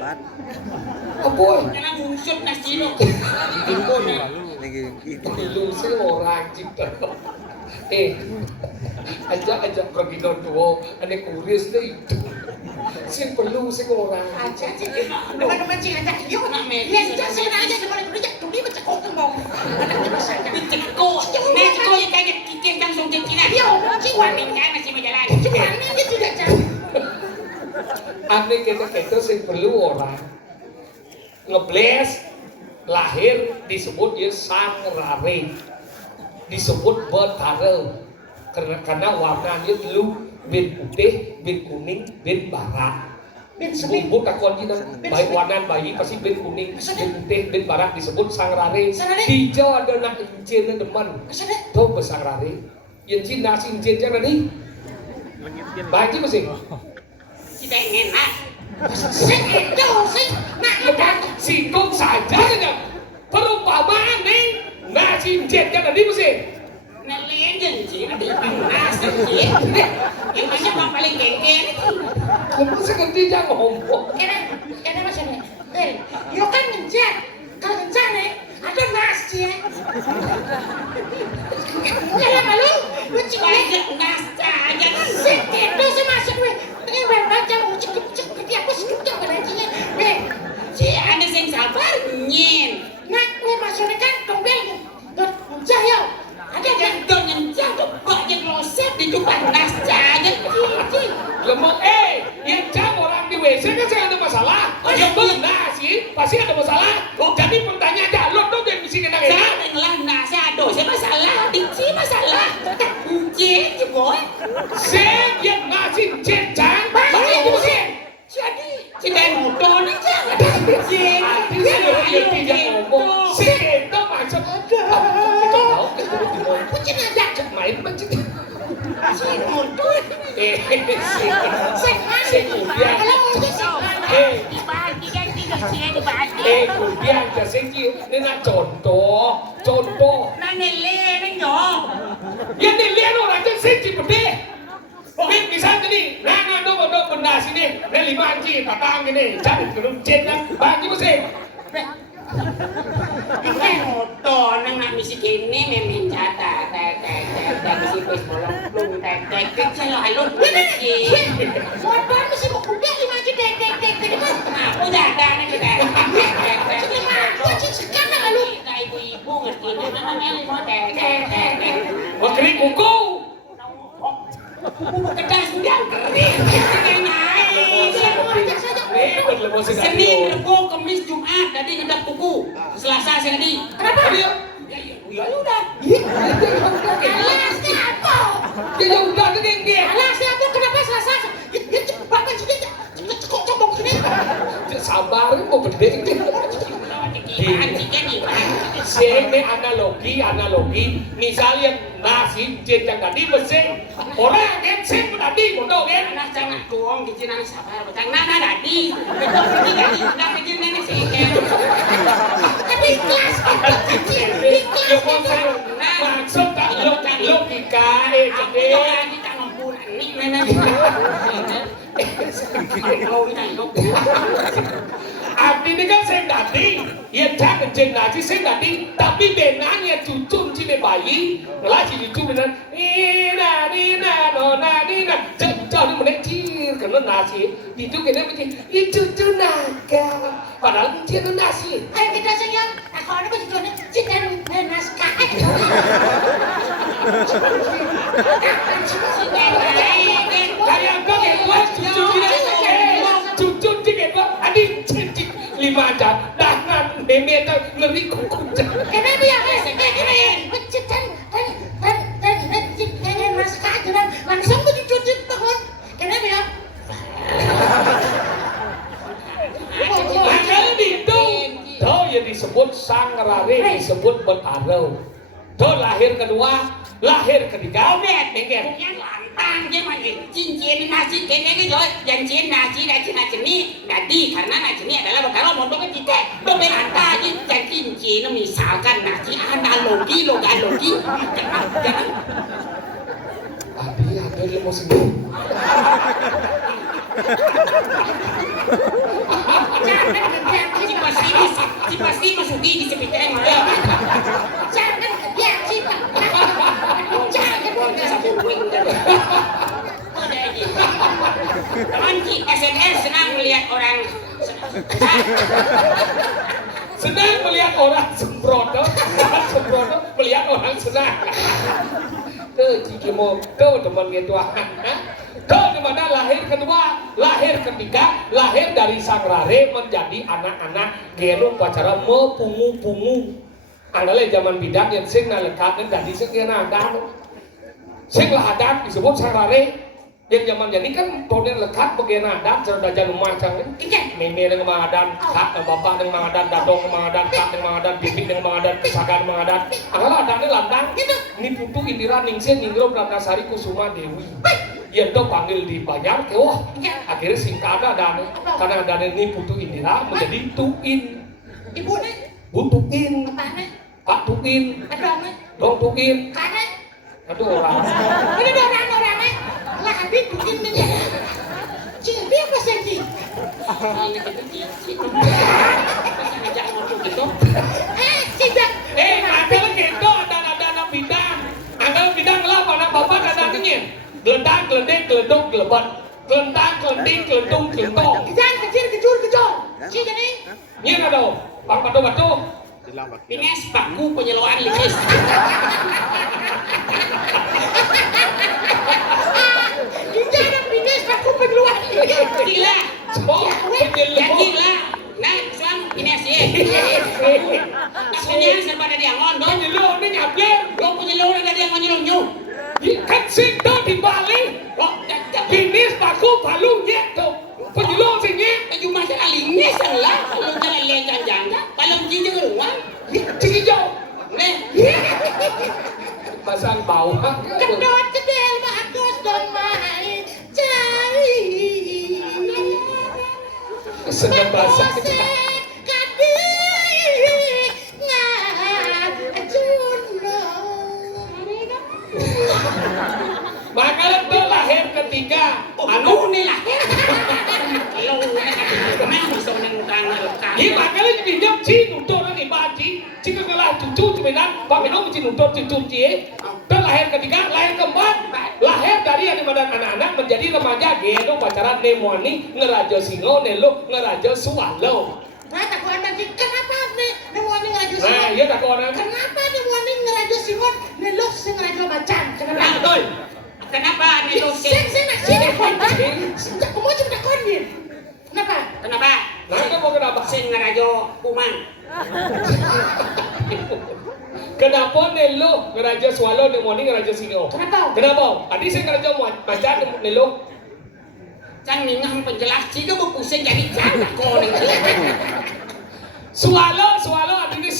Apa? Karena bungsut nasi lo. Lagi itu. Lu sih orang cipta. Ajak pergi tua, ane kuris deh. Sing perlu sing orang. Aja sih. Teman-teman sih aja. Yuk. Ya, jangan sih aja. Teman-teman aja. Tuh dia baca kok ngomong. Ceko. Nah, ceko yang kaget kikir langsung cekina. Dia ngomong jiwa. Kan masih berjalan. Jiwa ini dia tidak jadi. Ane kita sing perlu orang. Ngebles lahir disebut dia sang rare. Disebut betara. Karena warnanya dulu bin putih, bin kuning, bin barak. Bin seni. Bumbu takon kita baik warna bayi pasti bin kuning, bin putih, bin barak disebut sang rare. Sang rare. Hijau ada nak encin deman. Maksudnya? Tahu besar rare. Encin nasi encin jangan nih. Baik masih. Kita enak. Sing itu sih. Nah, Lepas singkong saja saja. Perumpamaan nih nasi encin jangan nih masih. Nah, legend sih. Ada panas sih. Yang mana bang paling genggen. Lepas seperti jangan ngomong. Kena maksudnya. Yo kan ngejar. Kalau ngejar nih, ada nasi ya. Jangan malu. Lu cik Banyak nasta aja. sing itu sih masuk gue. Ini gue baca mau cek aku seduka berarti. Si ada yang sabar nyen. Nah, gue maksudnya kan tombel. Tuh, jahil. Ada kan? Jantung yang jatuh banyak losep di depan nasta aja. Lemong yang jam orang di WC kan saya ada masalah. Yang benar sih pasti ada masalah. Jadi pertanyaan aja, lo tuh yang mesti kena enak. Saya dengar nasa aduh saya masalah. Dici masalah. Dici boy. Saya yang ngasih cecang, pasti itu sih. Jadi kita motor nih jangan. Hati saya yang tidak ngomong. Si itu maksud ada. Kita tahu kita mau Kucing aja. cek main macam. Si motor. Si kudian. Kalau mau sih. Dibagi kan tidak sih dibagi. Kudian kasi ini nak contoh. Nah nele nih nyok. Yang dilihat orang itu sih putih. Mungkin misalnya nih, nah benda sini, nah 5 anji, tatang ini, cari kerum lah, bagi mesin. Ini motor nang nak misi kini memang jatah misi bus bolong belum kecil lah lu. Motor mesti mau kuliah 5 aja dek. Aku jatah nih kita. Jadi mah, kucing sekarang lu. Kita ibu-ibu ngerti namanya mau Wakri kuku. kedas udah kering. Senin, Rebo, Kamis, Jumat, tadi ngedap kuku. Selasa saya tadi. Kenapa? Ya udah. Alasnya apa? Dia udah dia. Alasnya apa? Kenapa selasa? Dia cepat kan sini. Kok ngomong sini? Sabar, mau gede. Ini analogi. Misalnya nasi yang tadi mesin orang yang sen tadi bodoh kan? Anak jangan doang di sini sabar. Jangan tadi. Ini tadi udah kecil nenek seker. Tapi ikhlas. Maksud tak logika Aku jangan kita ngomong ini nenek. Kau ini lo. Artinya kan saya tadi, ya jangan jenazah saya tadi, tapi benangnya cucun cile bayi, ngelasi cucun dengan nina, nona nina, jangan menecir karena nasi itu kena bikin itu cucu naga, padahal dia itu nasi. Ayo kita sayang, aku ada baju tuan, cinta naskah. Kayak apa kayak cucu cucun cile adik cincin 5 jam, dangan meme itu lebih kukuh. Kenapa ya? Cinta naskah dan langsung cuci pohon. Kenapa ya? Makanya itu, tuh yang disebut sang rare, disebut bertarau. Tuh lahir kedua, lahir ketiga, Yang lantang dia mah cincin nasi kene rồi, janjian nasi ni nadi karena nasi ini adalah berkala mondok kita. Dobe anta aja cincin misalkan nasi analogi logalogi. Jangan Abi ada yang mau senyum. si pasti masuki di sepiteng malah. Jangan ya cinta. Sampai wing teman Ki SNL senang melihat orang Senang melihat orang sembrono, melihat orang senang. Tuh jika mau, tuh teman gitu tuh dimana lahir kedua, lahir ketiga, lahir dari sang rare menjadi anak-anak geno pacara mepungu-pungu. Anggalnya zaman bidang yang sing nalekat dan jadi sekian ada. Sing lah adat disebut sang rare. Yang zaman jadi kan pohonnya lekat bagian adat cerdas jalan rumah canggih. Meme dengan mangadan, kak dan bapak dengan mangadan, dadong dengan mangadan, kak dengan mangadan, bibi dengan mangadan, kesakan dengan mangadan. Anggalah adatnya landang. Ini putu Indira Ningsih Ninggro Ratnasari Kusuma Dewi. Ya itu panggil dibayar ke wah. Akhirnya singkat ada karena ada ini putu Indira menjadi Tuin. Ibu nih, Butuin, apaan? Pak Tuin, Adongnya, Dong Tuin. kanan. Aduh orang. Ini orang-orangnya lah habis bikin ini. Cinta apa sih? ngajak ngomong gitu. Cinta. Ada gitu, ada bidang. Ada bidang lah, anak bapak ada kenyang. Geledang, geledek, geledok, gelebat. Gelentang, gelenting, gelentung, gelentong. Kejar, kecil, kecur, kecor. Cinta nih. Nyen ada, bang batu-batu. Pines baku penyeluan limis. Cinta ada binis aku penyuluan. Gila. Oh, Ya penyeluruh. gila. Nah, suam Pines ya. Aslinya serba ada diangon dong. Penyeluruh ini nyabler. Lo penyeluan ada diangon nyelong. Kan situ di Bali. Oh, Binis, baku, palu, nyet tuh. Penyeluruh sih nyet. cuma sekali ngesel lah. Kalau jalan lihat jangan. Kalau jinjing ke rumah. Cijo. Nih. Pasang bawah. Kedot cedel bagus dong main cari. Senang bahasa kecil. Makanya tuh lahir ketiga. Anu nih lah. Kalau memang bisa menentang lekang. Ini makanya dipinjam ci nuntut lagi baci. Jika kelah cucu cuminan, Pak Mino mesti nuntut cucu cie. Dan lahir ketiga, lahir keempat, lahir dari yang dimana anak-anak menjadi remaja. Gitu pacaran Nemoni, ngeraja Singo, Nelo, ngeraja Suwalo. Nah, tak kuat nanti kenapa nih Nemoni ngeraja Nah, Singon? iya tak orang. Kenapa Nemoni ngeraja Singon? Nelok sing ngeraja macan. Kenapa? Nah, betul. Kenapa nih lo Sing kontak. Kamu cuma konin. Kenapa? Kenapa? Nah, itu mau kenapa? Sing ngerajo Umang. Kenapa Nelo, ngeraja Suwalo, Nemoni, ngeraja Singo? Kenapa? Kenapa? Adi saya ngeraja macan, Nelo. Kan ningang penjelas jika berpusing jadi jangan kau nih. Suwalo artinya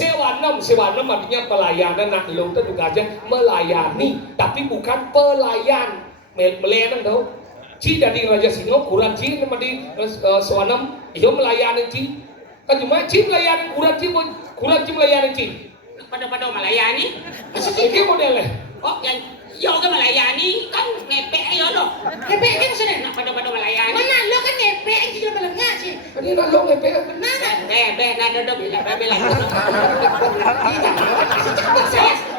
sewanem artinya pelayanan. Nah, lo itu juga aja melayani, tapi bukan pelayan. Melayan tau? Ci jadi Raja Singo, kurang ci nama di sewanem, iyo melayani ci. Kan cuma ci melayani, kurang ci melayani ci. Pada melayani. Ini modelnya. Oh, yang yoga melayani kan ngepek ayo lo. Ngepek kan sudah. Nah, pada melayani. Mana lo kan ngepek sih. Ini nolong ya, Pe. Benar kan? Nah duduk bilang.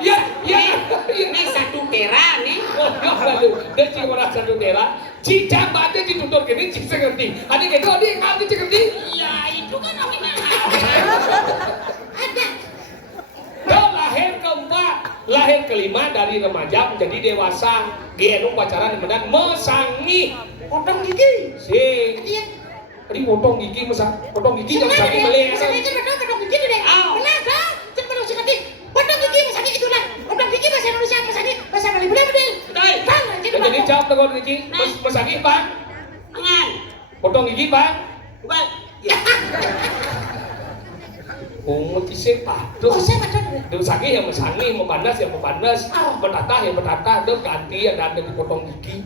Ya, ya. Ini satu tera nih. Oh, ya, lalu. Dia cuma orang satu daerah. Cica baca ditutur gini, cik segerti. Ada gitu, dia ngerti segerti. Iya, itu kan namanya. Ada. Kau lahir keempat, lahir kelima dari remaja menjadi dewasa. Gendong pacaran di Medan mesangi. Potong gigi. Sing. Iya. Tadi potong gigi potong gigi yang sakit beli. Misalnya itu potong gigi tuh deh. Au. Benar kan? Cek potong gigi. Potong gigi misalnya itu lah. Potong gigi bahasa Indonesia misalnya bahasa Bali benar betul. Betul. Kan? Jadi jawab tegur gigi, mesangi Pak. Angan. Potong gigi Pak. Bukan. Umut isi padu. Oh, saya potong. Deus sangi yang mesangi, membandas yang membandas, mentatah yang mentatah, deus ganti ada dipotong gigi.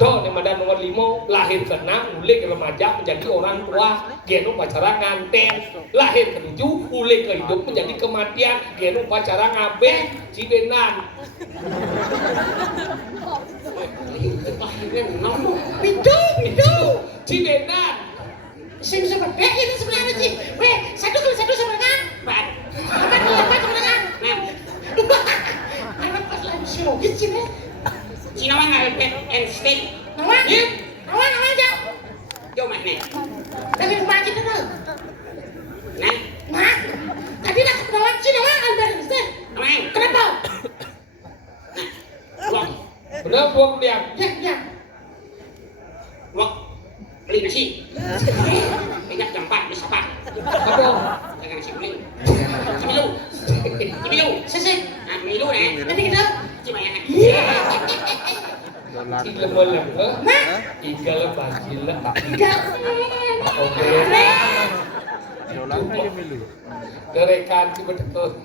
Tuh, Madan nomor 5 lahir ke-6, mulai ke remaja menjadi orang tua, gendong pacaran nganten. Lahir ke-7, mulai ke hidup menjadi kematian, gendong pacaran ngaben, cibenan. Lahirnya nomor. Bidu. Cibenan. Saya bisa berbeda ini sebenarnya sih. Weh, satu sebenarnya. Ban. Apa sebenarnya? Nah, Anak pas lagi silogis sih, Weh. Cina mah Albert Einstein. Nawan aja. Jauh mana? Dari rumah kita tuh. Nah, Nah, tadi nak nawan sih nawan Albert Einstein. Nawan. Kenapa? Wong. Benar buang dia. Ya. Wong. Beli nasi. Ingat jam 4 bisa Pak. Apa? Jangan nasi beli. Cemilu. Sesek. Nah, milu nih. Nanti kita. Cuma ya. Tiga malam, Nah, tiga lepas gila. tiga. Oke. Derekan si betul.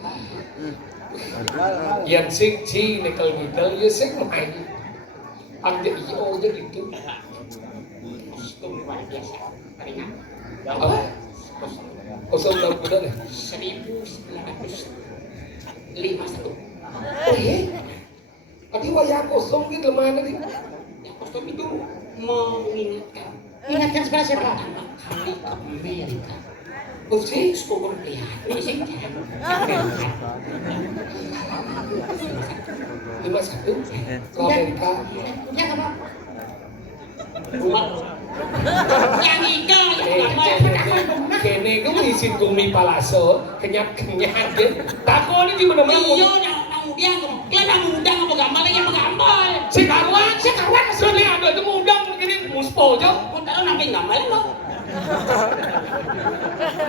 Yang sing ci nikel ya sing main. Anda iyo jadi itu. Kostum luar biasa. Ringan. Apa? Kosong dalam bulan ya. 1951. Oh iya. Tadi wayang kosong gitu mana nih? Yang kostum itu mengingatkan Ingatkan sebelah siapa? pertama kali ke Amerika. Oh sih. Skor lihat. Ini sih. 51 ke Amerika. Ya, apa? Rumah. Yang hijau yang Kene gue ngisiin gumi palaso, kenyang deh. Tako ini di mana mana? Iya, dia ngundang apa gambarnya gambar. Si karuan, sini ada itu ngundang begini muspol jo. Kau tahu nampil gambar lo?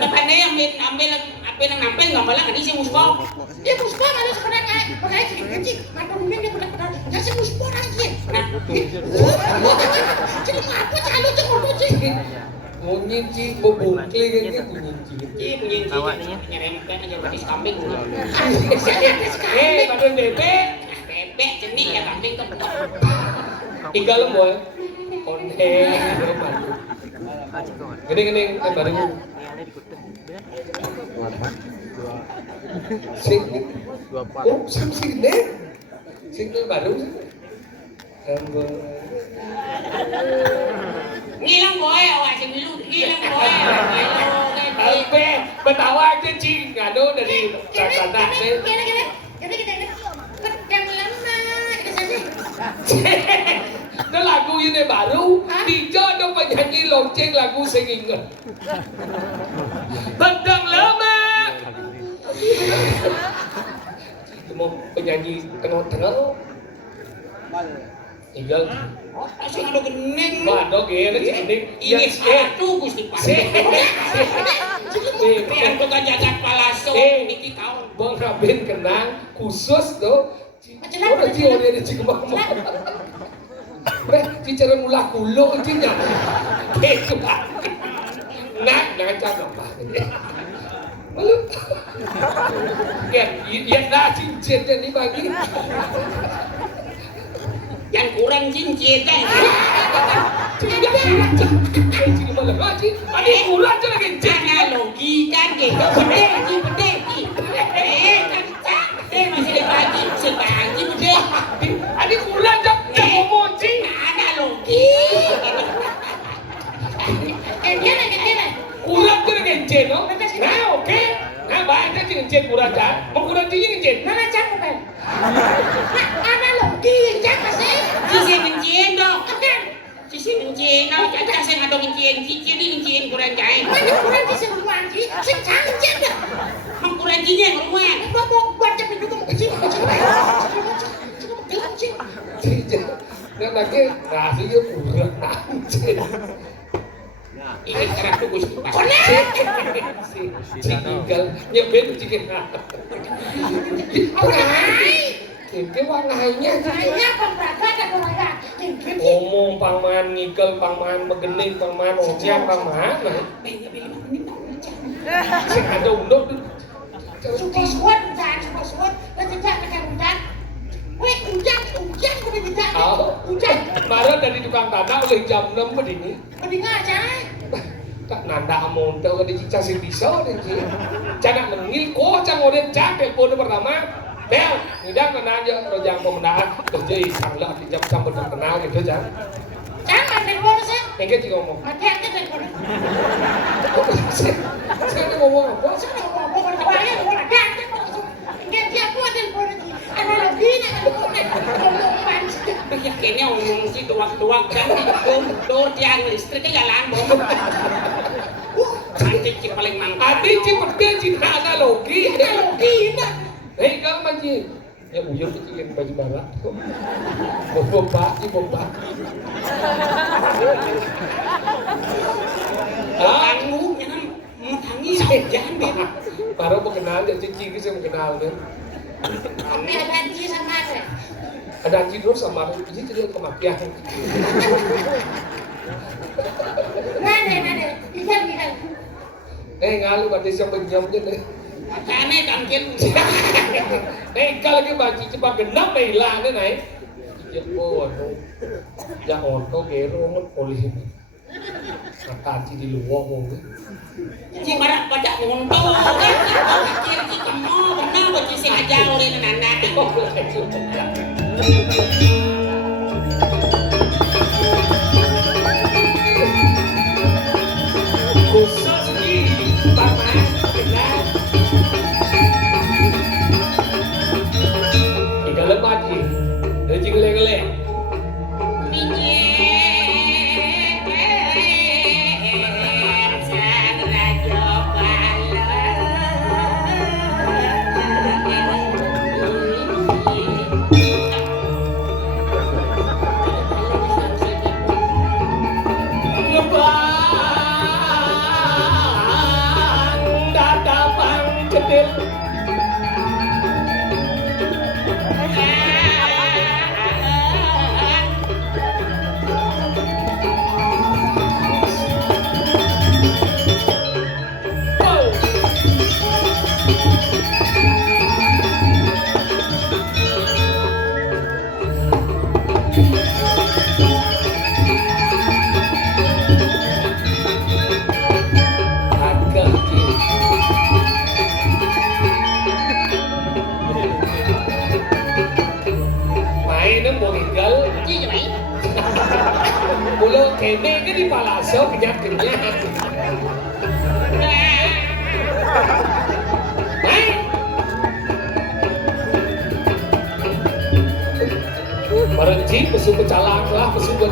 Nampilnya ambil apa yang nampil gambarnya kan si muspol. Dia muspor ada sebenarnya. Makanya kecil. Mata dunia dia benar-benar. Jadi si muspor aja. Nah, Jadi apa calo cengor sih? Mungkin sih bobongkli kan gitu mungkin. ini nyerempet aja berarti kambing. Badan bebek, Bebek jenis ya kambing tuh. tiga lemboy. Konten, gede baru. Sing, oh sini, sing baru. Ngilang boy, awas yang ngilang boy. Alpe, betawa aja cing, ngado dari Jakarta. Gini. Yang lama, itu saja. Nó lagu ini baru, dijodoh penyanyi lonceng lagu saya ingat. Pedang lama. Mau penyanyi tengah-tengah. Tinggal. Asal ada gening. Waduh, gini cending. Ini satu Gusti Pak. Yang bukan jagat palaso, niki kau. Bang Rabin kenang khusus tuh. Udah cio dia di Cikembang. Bre, cicara mula kulo cinya. Itu Pak. Nak, jangan apa. Malu. Ya dah cincinnya nih bagi. Yang kurang cincin kan. Ini kurang aja lagi. Analogi kan gitu. Gede. Masih dibagi sebagi gede. Ini kurang aja. Jangan ngomong cing. Analogi. Dia lagi cien no? Nah oke. Nah baca cien cien kurang jan. Mau kurang cien cien. Nah, jangan bukan. Nah, analogi yang jangan sih. Sisi kencing dong. Oke. Sisi kencing. Kalau caca saya nggak kencing. Cici ini kencing kurang jahit. Mana kurang di seruan sih? Sing canggih dah. Mang kurang cinya kurang. Gua mau baca pintu mau cing. Cien. Nah lagi nasinya kurang cien. Ini sekarang tuh gue suka. Tinggal nyebet cikin. Ini warnanya. Saya pemberangkatan orang Ngomong pangman ngikel, pangman megening, pangman onyang, pangman. Sing ada undang tuh. Sudah suat, nanti jangan tekan hujan. Weh, hujan udah tidak. Hujan. Kemarin dari tukang tanah udah jam 6 begini. Mending aja. Tak nanda amontel ke dicicah si pisau deh sih. Jangan mengil, kocang udah cak telepon pertama. Bel, ngidang kena aja rojang pemenang. Kerja sangla di jam sampai terkenal gitu jangan. Jangan telepon sih. Enggak sih ngomong. Mati aja telepon. Saya ngomong apa? Saya udah ngomong kebayang, gua ada aja langsung. Enggak dia gua telepon lagi. Analoginya ngomong sih. Kayaknya ngomong sih tuak-tuak kan dor tiang listriknya jalan bom. Cantik sih paling mantap. Adi cepet cinta analogi. Analogi nah. Hei kau manji. Ya bujur kecilin baju barat. Bomba. Kamu jangan menangi jangan beb. Baru mengenal jadi cici saya mengenal kan. Tapi ada janji sama saya. Ada anjing terus sama ini tidak kematian. Nade, ikan. Ngalu pada siang benyamnya deh. Makanya kangkin. Kalau lagi baju cepat genap hilang deh naik. Ya waduh, ya onto gero nggak polisi. Kata di luar ngomong. Ci marak pada nguntung. Kecil ci kamu benar bagi si aja oleh nana. Khusus di paman benar. Ikan lebat ni, dari geleng-geleng. Mula kene ke di palaso kenyat-kenyat. Hai. Merenci pesu pecalang lah pesu buat.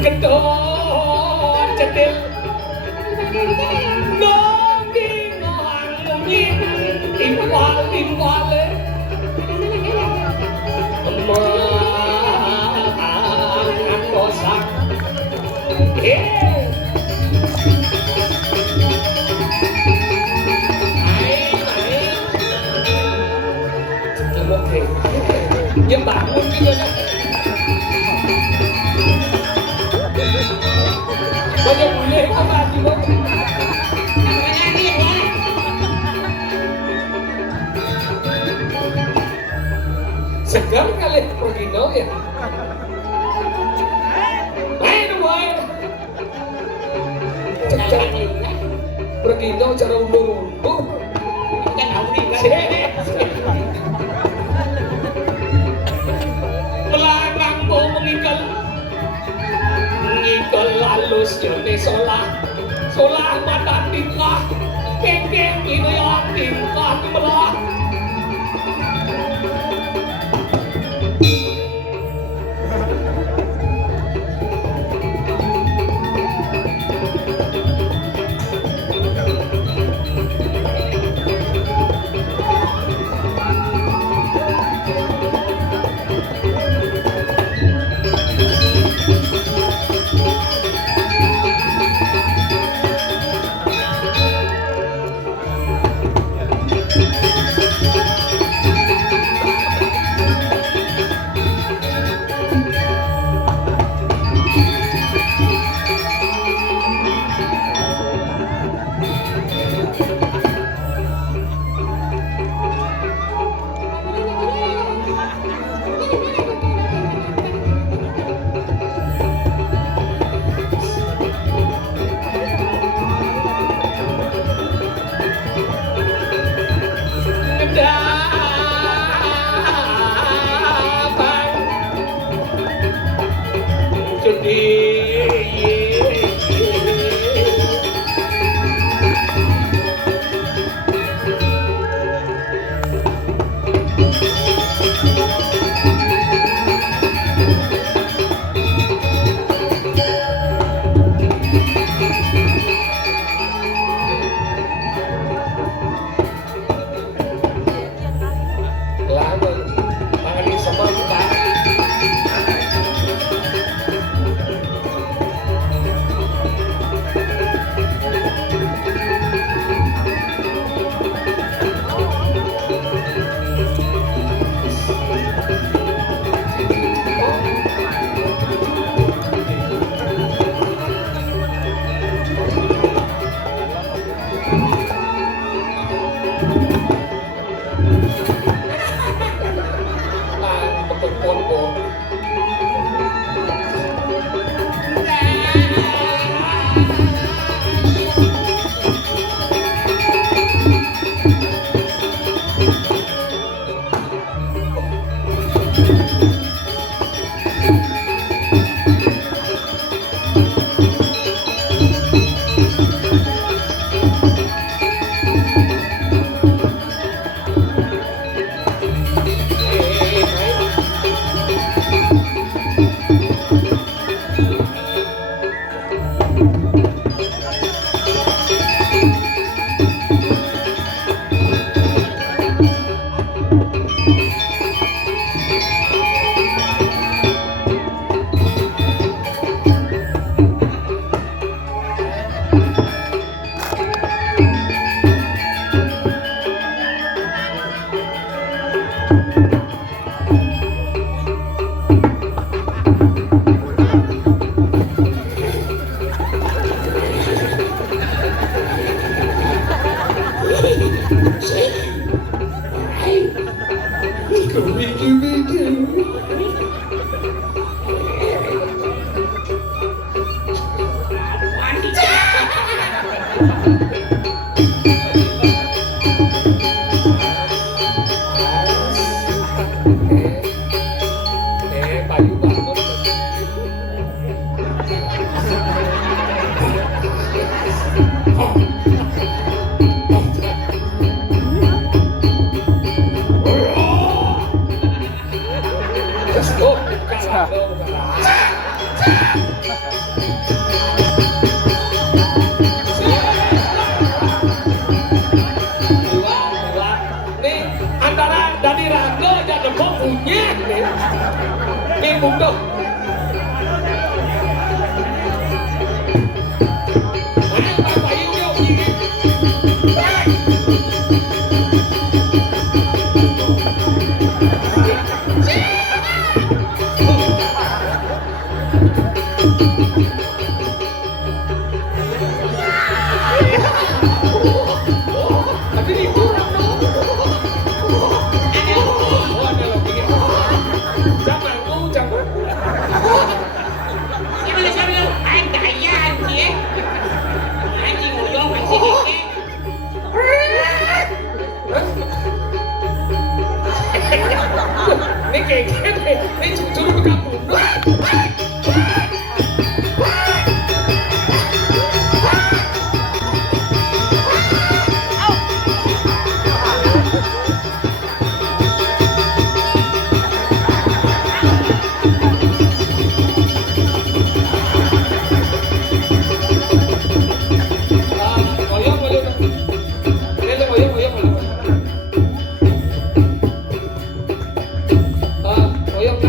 Kedon cetil. Nonging orang mungkin timbal. Makan kosak. Dia bangun juga kan. Banyak boleh kok mati kok. Segar kali Progino ya. Boy. Progino cara undur-undur. Kan auri kan. Melarang bau mengikat. halus ya nih solah mata tingkah kengkeng ini ya tingkah kemelah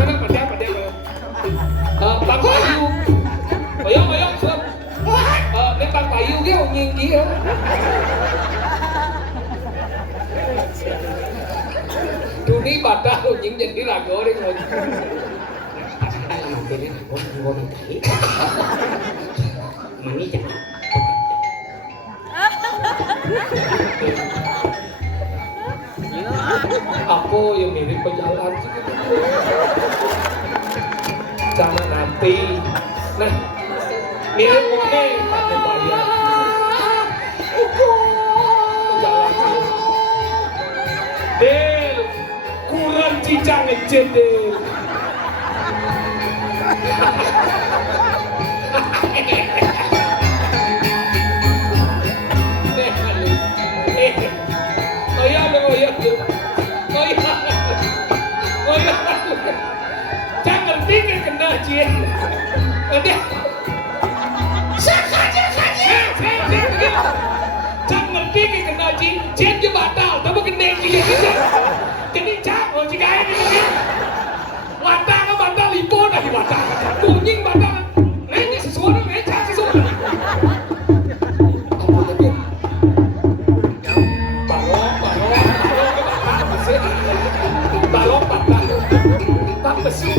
mana pada Bang Bayu. Oyong suap. Ini Bang Bayu dia nyinggi ya. Dunia batal nying jadi lagu deh mau. Alamat ini ngomong kali. Mani jangan. Aku yang mirip pejalan sih. Jangan nanti. Nah, mirip oke, tapi bayar. Pejalan sih. Del, kurang cicang ngecet del. Jangan ngerti kena Jin. Udah. Saja. Jangan ngerti kena Jin. Jin je batal, tapi kena Jin. Jadi jangan jika ini. Batal ke batal lipun lagi batal. Kunying batal. Ini sesuatu meja sesuatu. Balong batal. Tak bersih.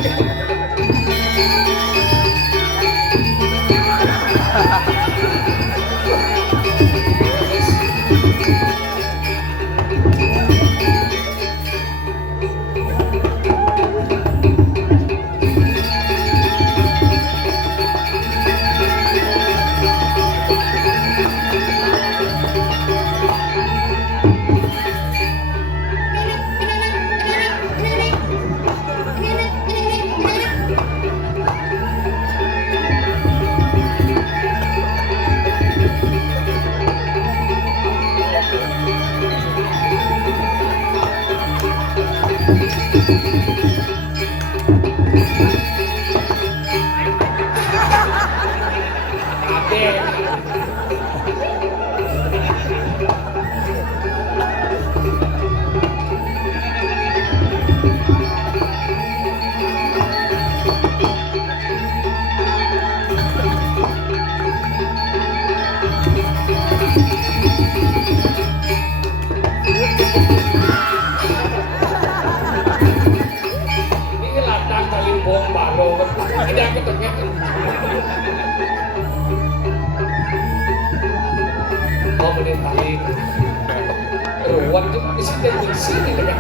Ruang itu di sini dan di sini dengan.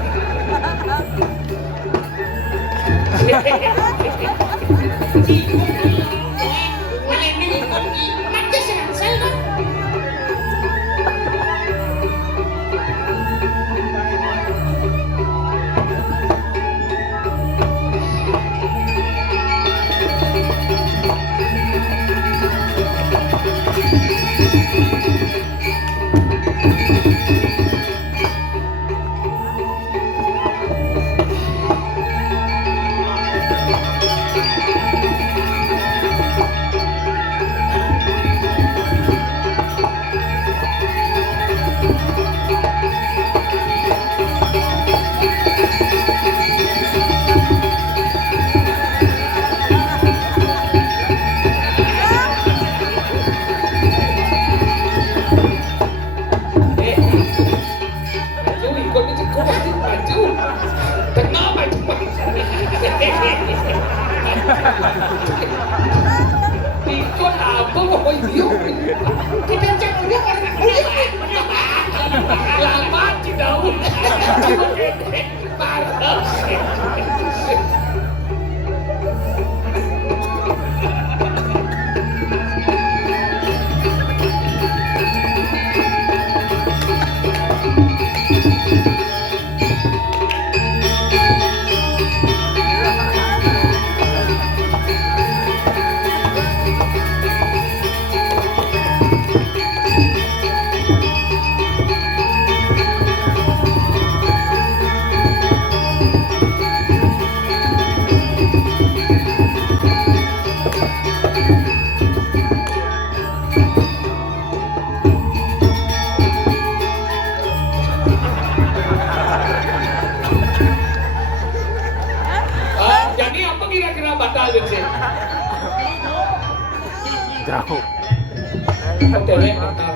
Mati sensel kan? Ikut apa mau hidup? Kita jangan lihat Lama tidak. Parah. kira-kira batal dan sih. Jauh. Hotelnya batal.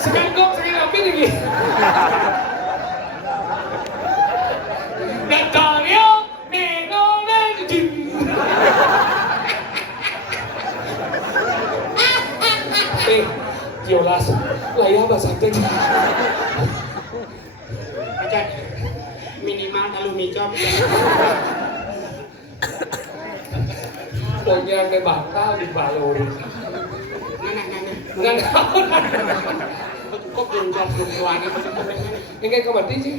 Sekangkong sakit api lagi. Datangnya menoleh jin. Jelas, layar bahasa Inggris. Aja minimal kalau mikap. Pokoknya ke batal di balur. Nggak tahu. Kok belum jawab belum keluarnya masih kepengen. Ini kayak kemati sih.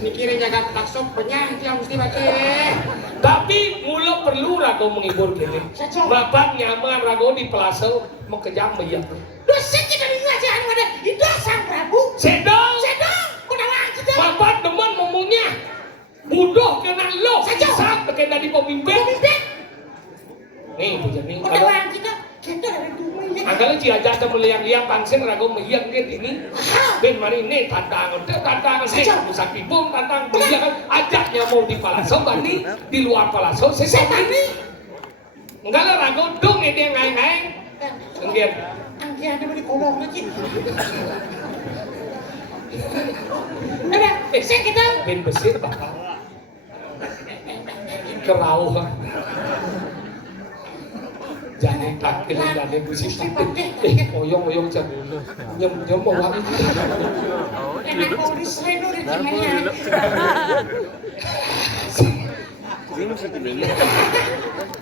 Mikirin jaga taksop banyak yang mesti baca. Tapi mula perlu rago menghibur gini. Bapak nyaman rago di plaza mau kejam bayar. Dosa kita di ngajaan ada itu sang Prabu. Sedang. Kunawan kita. Bapak demen ngomongnya. Bodoh kena lo. Saja. Saat pakai dari pemimpin. Nih, pujan nih. Kunawan kita. Kita ada duit. Agaknya ciaja ada meliang-liang pangsin rago meliang ke ini. Ben mari ini tantangan sih. Musak pibung tantang meliang kan. Ajaknya mau di Palaso bani di luar Palaso. Saya tadi. Enggak lah rago dong ini ngai-ngai. Enggak. Angki ada di kolong lagi. Ada, saya kita. Ben besir bakal. Kerau. Jangan takil dan nebusi oyong jam nyem mau wangi. Enak kau diseleno di tengahnya.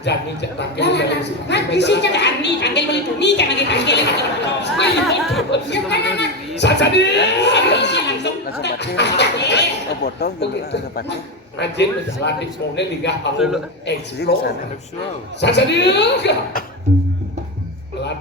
Jangan takil dan nebusi. Nanti sih jangan. Ani kangen beli bumi kan lagi kangen. Yang mana nak? Sasadi. Isi langsung. Langsung baca. Oh botol gitu langsung baca. Anjing berjalan di semuanya liga kalau Jadi di sana. Sasadi. Pelan.